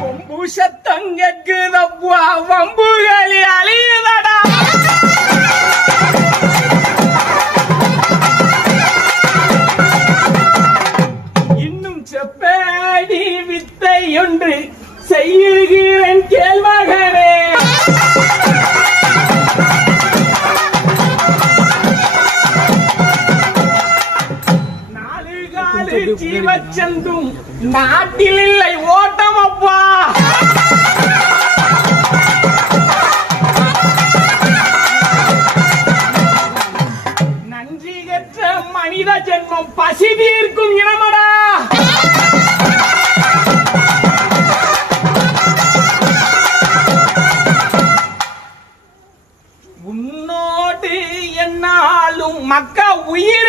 கொம்பு சத்தம் கேக்குதப்பா வம்புகளி அழியுதடா. இன்னும் செப்பேடி வித்தை ஒன்று செய்யுகிறேன் கேள்வகனே. நாலு காலு ஜீவச்சந்தும் நாட்டில் இல்லை ஓட்டமப்பா. நன்றி கற்ற மனித ஜென்மம் பசி தீர்க்கும் இனமடா. உன்னோடு என்னாலும் மக்கா உயிர்